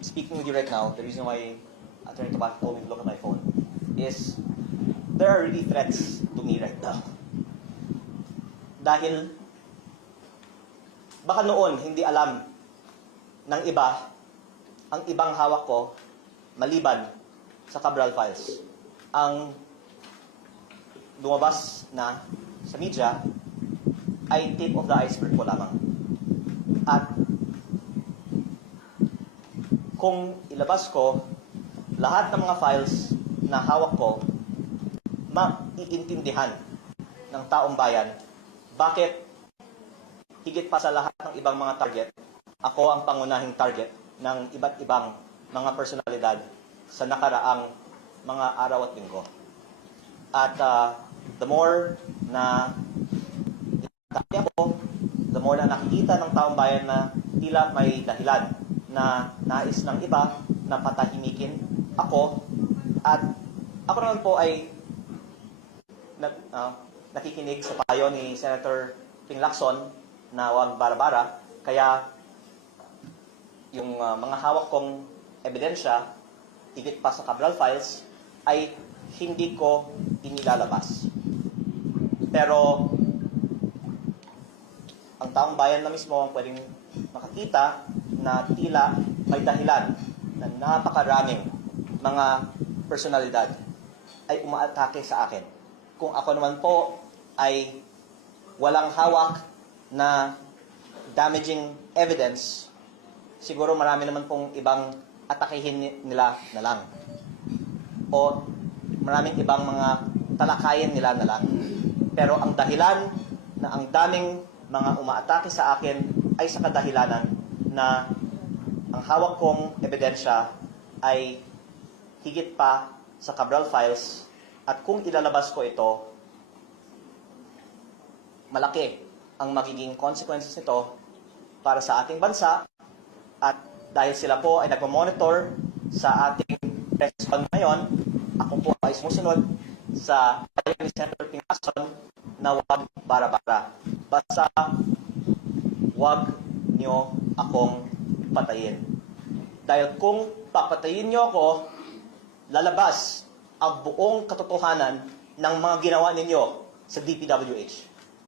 speaking with you right now, the reason why Attorney Topacio told me to look at my phone is there are really threats to me right now. Dahil baka noon hindi alam ng iba ang ibang hawak ko maliban sa Cabral files. Ang lumabas na sa media ay tip of the iceberg ko lamang. At kung ilabas ko lahat ng mga files na hawak ko, maiintindihan ng taong bayan bakit higit pa sa lahat ng ibang mga target, ako ang pangunahing target ng iba't ibang mga personalidad sa nakaraang mga araw at linggo. At the more na itatapya ko, the more na nakikita ng taong bayan na tila may dahilan na nais ng iba na patahimikin ako, at ako naman po ay nakikinig sa payo ni Senator Ping Lacson na wag bara-bara, kaya yung mga hawak kong ebidensya, higit pa sa Cabral files, ay hindi ko inilalabas. Pero ang taong bayan na mismo ang pwedeng makakita na tila may dahilan na napakaraming mga personalidad ay umaatake sa akin. Kung ako naman po ay walang hawak na damaging evidence, siguro marami naman pong ibang atakihin nila na lang. O maraming ibang mga talakayin nila na lang. Pero ang dahilan na ang daming mga umaatake sa akin ay sa kadahilanan na ang hawak kong ebidensya ay higit pa sa Cabral files, at kung ilalabas ko ito, malaki ang magiging consequences nito para sa ating bansa, at dahil sila po ay nagmamonitor sa ating response ngayon, ako po ay sumusunod sa payo ni Senator Ping Lacson na wag bara-bara. Basta wag nyo akong patayin. Dahil kung papatayin nyo ako, lalabas ang buong katotohanan ng mga ginawa ninyo sa DPWH.